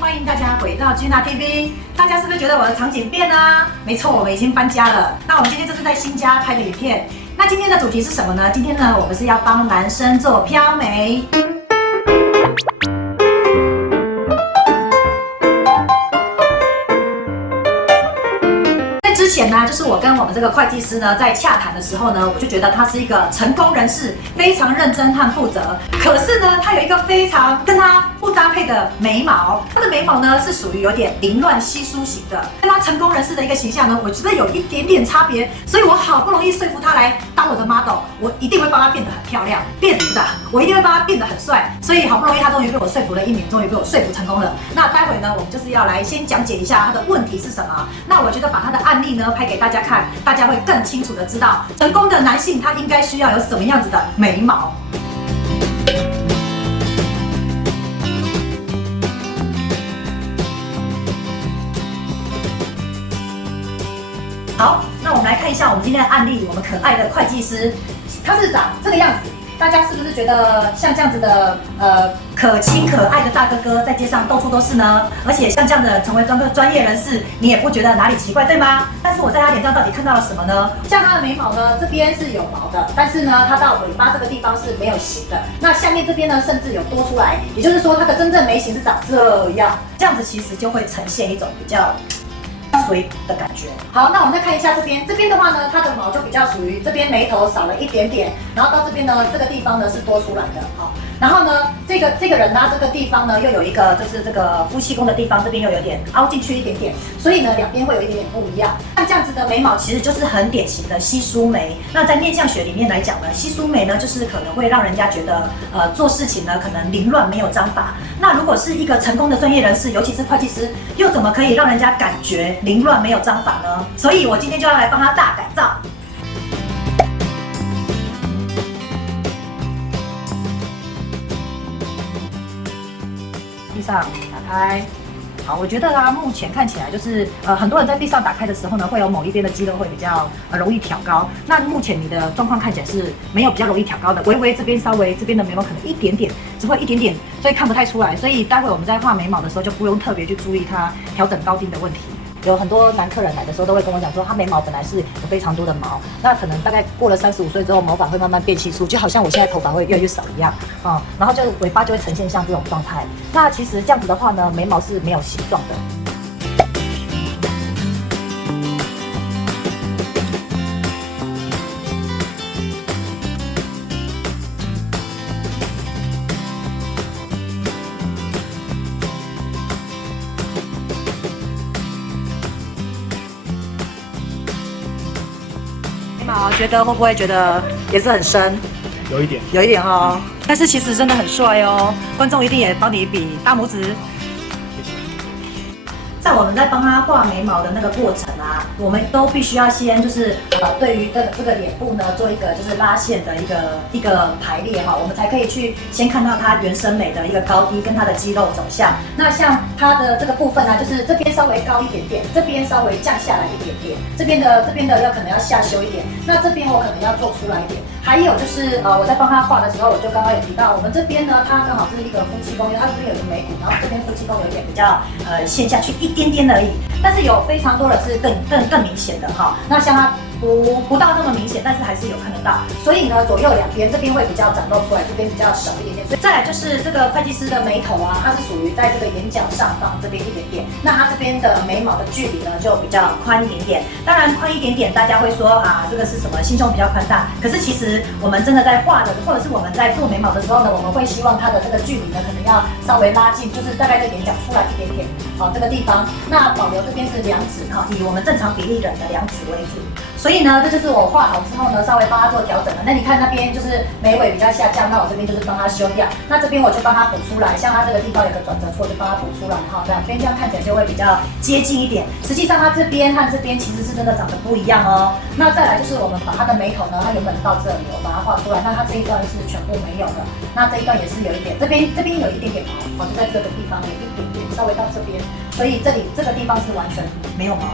欢迎大家回到 Gina TV。大家是不是觉得我的场景变了？没错，我们已经搬家了。那我们今天这是在新家拍的影片。那今天的主题是什么呢？今天呢，我们是要帮男生做飘眉。之前呢，就是我跟我们这个会计师呢在洽谈的时候呢，我就觉得他是一个成功人士，非常认真和负责。可是呢，他有一个非常跟他不搭配的眉毛，他的眉毛呢是属于有点凌乱稀疏型的，跟他成功人士的一个形象呢，我觉得有一点点差别。所以我好不容易说服他来当我的 model， 我一定会帮他变得很漂亮，我一定会帮他变得很帅。所以好不容易他终于被我说服了1年，终于被我说服成功了。那待会呢，我们就是要来先讲解一下他的问题是什么。那我觉得把他的案例呢拍给大家看，大家会更清楚的知道成功的男性他应该需要有什么样子的眉毛。好，那我们来看一下我们今天的案例，我们可爱的会计师，他是长这个样子。大家是不是觉得像这样子的可亲可爱的大哥哥在街上到处都是呢？而且像这样的成为专业人士，你也不觉得哪里奇怪，对吗？但是我在他脸上到底看到了什么呢？像他的眉毛呢，这边是有毛的，但是呢，他到尾巴这个地方是没有形的。那下面这边呢，甚至有多出来，也就是说，他的真正眉形是长这样。这样子其实就会呈现一种比较衰的感觉。好，那我们再看一下这边的话呢，它的毛就比较属于这边眉头少了一点点，然后到这边呢，这个地方呢是多出来的。好，然后呢，这个人呢，这个地方呢又有一个就是这个夫妻宫的地方，这边又有点凹进去一点点，所以呢两边会有一点点不一样。像这样子的眉毛其实就是很典型的稀疏眉。那在面相学里面来讲呢，稀疏眉呢就是可能会让人家觉得做事情呢可能凌乱没有章法。那如果是一个成功的专业人士，尤其是会计师，又怎么可以让人家感觉凌乱没有章法呢？所以我今天就要来帮他大改造。地上打开，好，我觉得啊，目前看起来就是很多人在地上打开的时候呢，会有某一边的肌肉会比较容易挑高。那目前你的状况看起来是没有比较容易挑高的，微微这边稍微这边的眉毛可能一点点，只会一点点，所以看不太出来。所以待会我们在画眉毛的时候就不用特别去注意它调整高低的问题。有很多男客人来的时候都会跟我讲说，他眉毛本来是有非常多的毛，那可能大概过了35岁之后，毛发会慢慢变稀疏，就好像我现在头发会越来越少一样啊，然后就尾巴就会呈现像这种状态。那其实这样子的话呢，眉毛是没有形状的。觉得会不会觉得也是很深？有一点，有一点哦。但是其实真的很帅哦，观众一定也帮你比大拇指。在我们在帮他画眉毛的那个过程啊，我们都必须要先就是对于这个脸部呢做一个就是拉线的一个排列哈，我们才可以去先看到他原生眉的一个高低跟他的肌肉走向。那像他的这个部分呢，就是这边稍微高一点点，这边稍微降下来一点点，这边的可能要下修一点，那这边我可能要做出来一点。还有就是我在帮他画的时候，我就刚刚有提到，我们这边呢，它刚好是一个夫妻宫，因为它这边有一个眉骨，然后这边夫妻宫有一点比较陷下去一点点而已，但是有非常多的是更明显的哈。那像它不到那么明显，但是还是有看得到。所以呢，左右两边这边会比较展露出来，这边比较少一点点。所以再来就是这个会计师的眉头啊，它是属于在这个眼角上方这边一点点，那它这边的眉毛的距离呢就比较宽一点点。当然宽一点点，大家会说啊，这个是什么心胸比较宽大？可是其实我们真的在画的，或者是我们在做眉毛的时候呢，我们会希望它的这个距离呢可能要稍微拉近，就是大概在眼角出来一点点，好，这个地方。那保留这边是2指哈，以我们正常比例人的2指为主。所以呢，这就是我画好之后呢，稍微帮他做调整了。那你看那边就是眉尾比较下降，那我这边就是帮他修掉。那这边我就帮他补出来，像他这个地方有个转折处，就帮他补出来哈，两边这样看起来就会比较接近一点。实际上他这边和这边其实是真的长得不一样哦。那再来就是我们把他的眉头呢，它原本到这里，我把它画出来，那它这一段是全部没有的，那这一段也是有一点，这边有一点点毛，就在这个地方有一点点。稍微到这边，所以这个地方是完全没有毛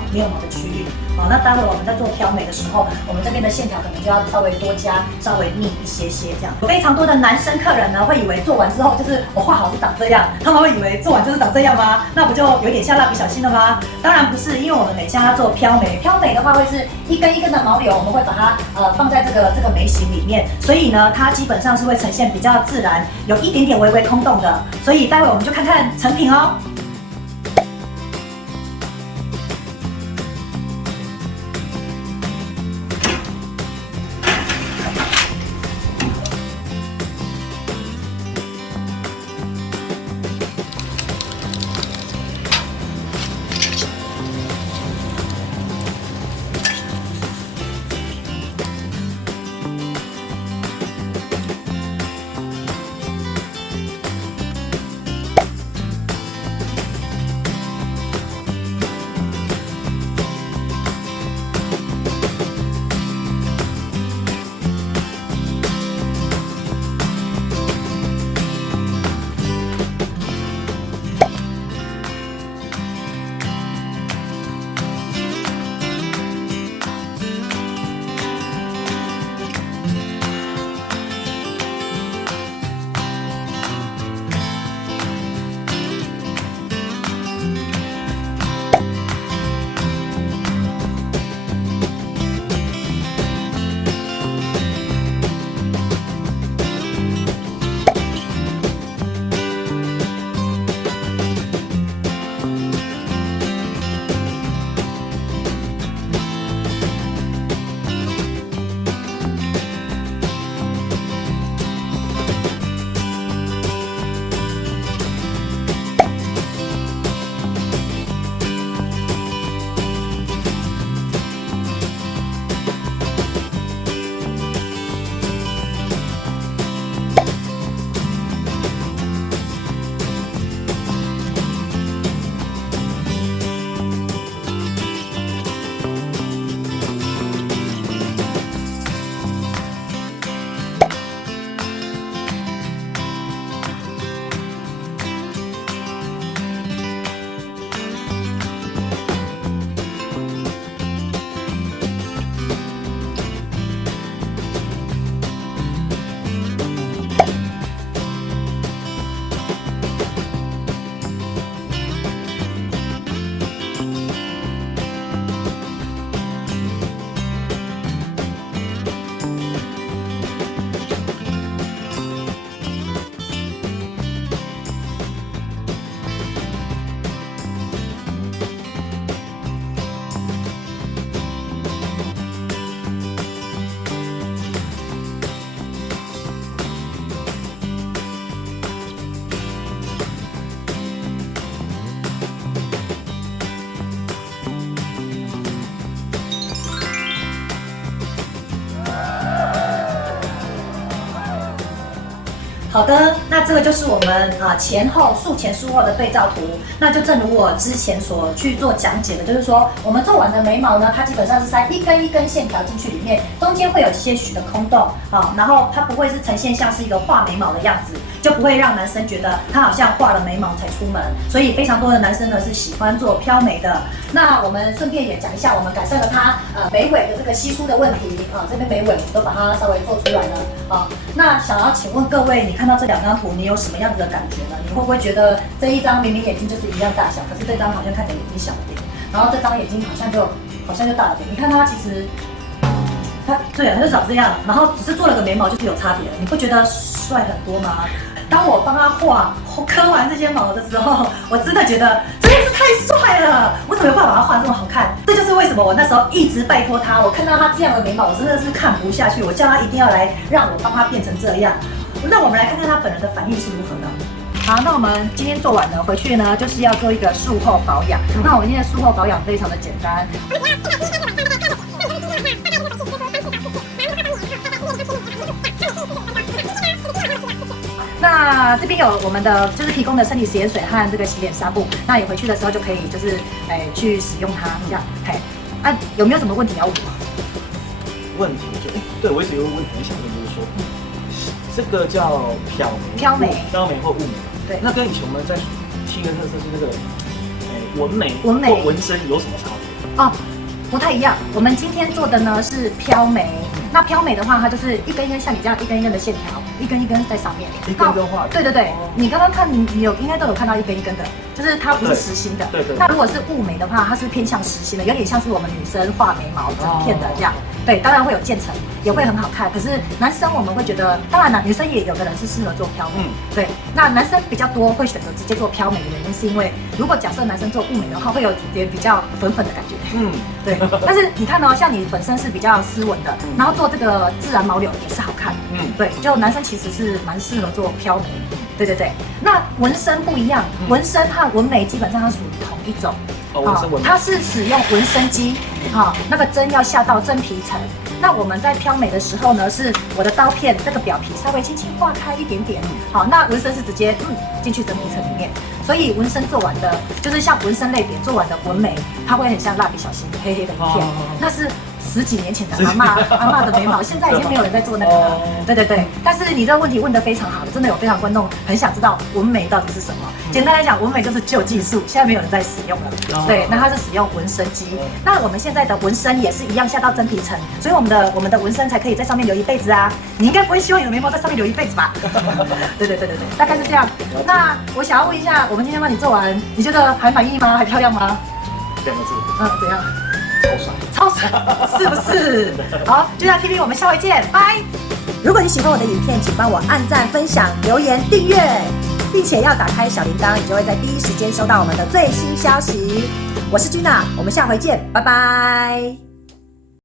的区域。好，那待会我们在做漂眉的时候，我们这边的线条可能就要稍微多加，稍微密一些这样。有非常多的男生客人呢，会以为做完之后就是我画好是长这样，他们会以为做完就是长这样吗？那不就有点像蜡笔小新了吗？当然不是，因为我们等一下要做漂眉，漂眉的话会是一根一根的毛流，我们会把它放在这个眉形里面，所以呢，它基本上是会呈现比较自然，有一点点微微空洞的。所以待会我们就看看成品哦。好的，那这个就是我们前后术前术后的对照图。那就正如我之前所去做讲解的，就是说我们做完的眉毛呢，它基本上是塞一根一根线条进去里面，中间会有些许的空洞，然后它不会是呈现像是一个画眉毛的样子，就不会让男生觉得他好像画了眉毛才出门。所以非常多的男生呢是喜欢做飘眉的。那我们顺便也讲一下，我们改善了它眉尾的这个稀疏的问题这边眉尾我们都把它稍微做出来了那想要请问各位，你看到这两张图，你有什么样子的感觉呢？你会不会觉得这一张明明眼睛就是一样大小，可是这张好像看起来眼睛小一点，然后这张眼睛好像就大了点？你看它其实它对啊，它就长这样，然后只是做了个眉毛就是有差别了，你不觉得帅很多吗？当我帮他刻完这些毛的时候，我真的觉得真的是太帅了！我怎么有办法把它画这么好看？这就是为什么我那时候一直拜托他。我看到他这样的眉毛，我真的是看不下去。我叫他一定要来让我帮他变成这样。那我们来看看他本人的反应是如何的。好，那我们今天做完了，回去呢就是要做一个术后保养。那我们今天的术后保养非常的简单。那这边有我们的就是提供的生理食盐水和这个洗脸纱布，那你回去的时候就可以就是去使用它这样。有没有什么问题要问我？问题对我一直有个问题想问，就是说，这个叫漂眉或雾眉，对，那跟以前我们在性的特色是那个，纹眉或纹身有什么差别？哦，不太一样。我们今天做的呢是飘眉。那飘眉的话，它就是一根一根像你这样一根一根的线条，一根一根在上面，一根一根画。对对对，你刚刚看你应该都有看到一根一根的，就是它不是实心的。对对。那如果是雾眉的话，它是偏向实心的，有点像是我们女生画眉毛整片的这样。对，当然会有渐层，也会很好看。可是男生我们会觉得，当然了，女生也有的人是适合做飘眉。对，那男生比较多会选择直接做飘眉的原因，是因为如果假设男生做雾眉的话，会有点比较粉粉的感觉。对。但是你看哦，像你本身是比较斯文的，然后做这个自然毛流也是好看。对，就男生其实是蛮适合做飘眉。对对对。那纹身不一样，纹身和纹眉基本上它属于同一种。它是使用纹身机，那个针要下到真皮层。那我们在飘眉的时候呢，是我的刀片这个表皮稍微轻轻划开一点点，好，那纹身是直接进去真皮层里面。所以纹身做完的，就是像纹身类别做完的纹眉，它会很像蜡笔小新黑黑的一片，那是10几年前的阿嬷的眉毛，现在已经没有人在做那个了。对对对，但是你这个问题问得非常好，真的有非常观众很想知道纹眉到底是什么。简单来讲，纹眉就是旧技术，现在没有人在使用了。对，那它是使用纹身机。那我们现在的纹身也是一样下到真皮层，所以我们的纹身才可以在上面留一辈子啊。你应该不会希望你的眉毛在上面留一辈子吧？对对对对对，大概是这样。那我想要问一下，我们今天帮你做完，你觉得还满意吗？还漂亮吗？2个字。怎样？超帅，是不是？好，就这样 TV， 我们下回见，拜。如果你喜欢我的影片，请帮我按赞、分享、留言、订阅，并且要打开小铃铛，你就会在第一时间收到我们的最新消息。我是君娜，我们下回见，拜拜。